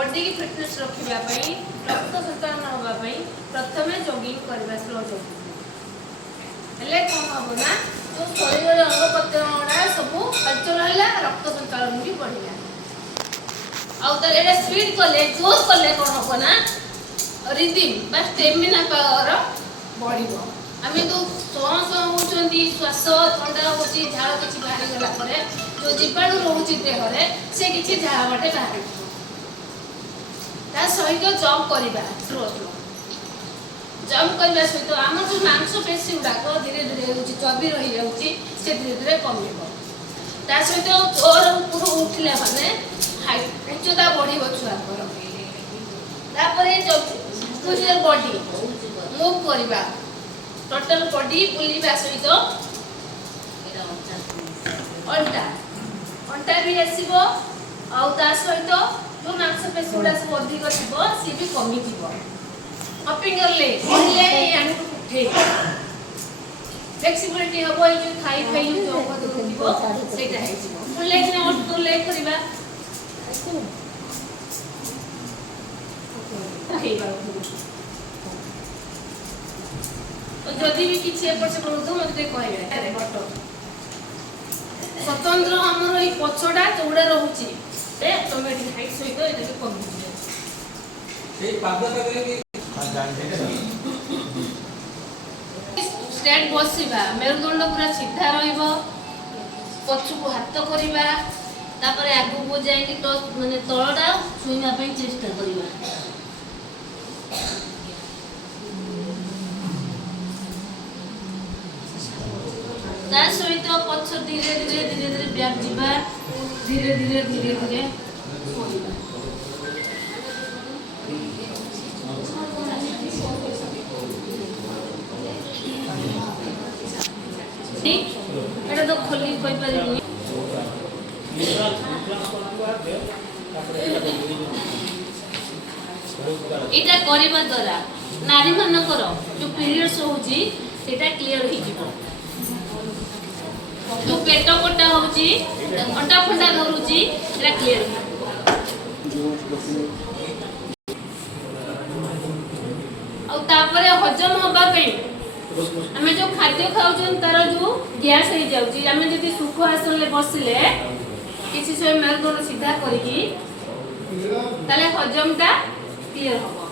body की fitness रखिबा पई रक्त संचालन होबा पई प्रथमे जॉगिंग करबा स्लो जॉगिंग हेले कोन हबो ना तो शरीर रे अंग प्रत्यंगडा सब हलचल होला रक्त संचालन भी बढ़िया आउ त एटा स्पीड कले जोर कले कोन हबो ना रिदम बा स्टेमिना पावर बढ़िबो आमे तो श्वास होचंदी श्वास ठंडा होची झाड़ किछि बाहर गला परे जो जीवाणु रहउची देह रे से किछि झाड़ बाटे बाहर ता सहित जंप करिबा स्लो स्लो जंप करबा सहित आम जो मांस पेशी उडाक धीरे धीरे होची चबी रही जाउची से धीरे धीरे कमिबो ता सहित जोर ऊपर उठले माने हाइट उच्चता बढ़िबो छुआ कर तापरे जो पूजर बॉडी मूव करिबा टोटल बॉडी बुलिबा सहित अंटा अंटा भी आसीबो आ ता सहित जो मांस पेशी उडा सब अधिक थिबो सी भी कमी थिबो अपिंग ले यानी उठे फ्लेक्सिबिलिटी हबो ए जो खाई खाई जो थिबो सेटा है बुले कि और तो ले करिबा जदि भी किछि एपट से पड़ो मते कहबे अरे बटो स्वतंत्र हमर ई पछडा चौड़ा रहउची ए ऑटोमेटिक हाइट सहित एटा कम हो ए पाद तकले की स्ट्रेट बसिबा मेरुदंड पूरा सीधा रहइबो पछु को हाथ करिबा तापरे आगु को जाई कि तो माने तळडा छुइना पई चेष्टा करिबा ता सहित पछ धीरे धीरे धीरे धीरे ब्याक जिबा धीरे धीरे धीरे धीरे होइबा ठीक एटा तो खोली कोइ परिनी इटा करिबा द्वारा नारी मानकर जो पीरियड्स होउची सेटा क्लियर होई जिवो जो पेट कोटा होउची अंडा फंडा धरुची एटा क्लियर औ तापरे हजम होबा पे हमें जो खाद्य खाउछन तार जो गैस हो जाउची हमें जदी सुख आसन ले बसले किछि समय मेरुदंड सीधा करिकी ताले हजमटा क्लियर हो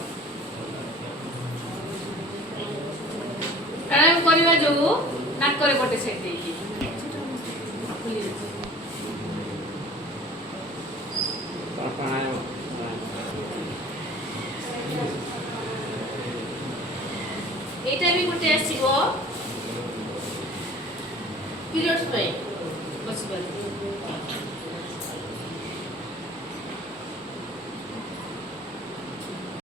प्राणायाम करबा जो नाक करे पटे सेट देकी एटा भी गोटे आसीबो पीरियड्स पे बसबा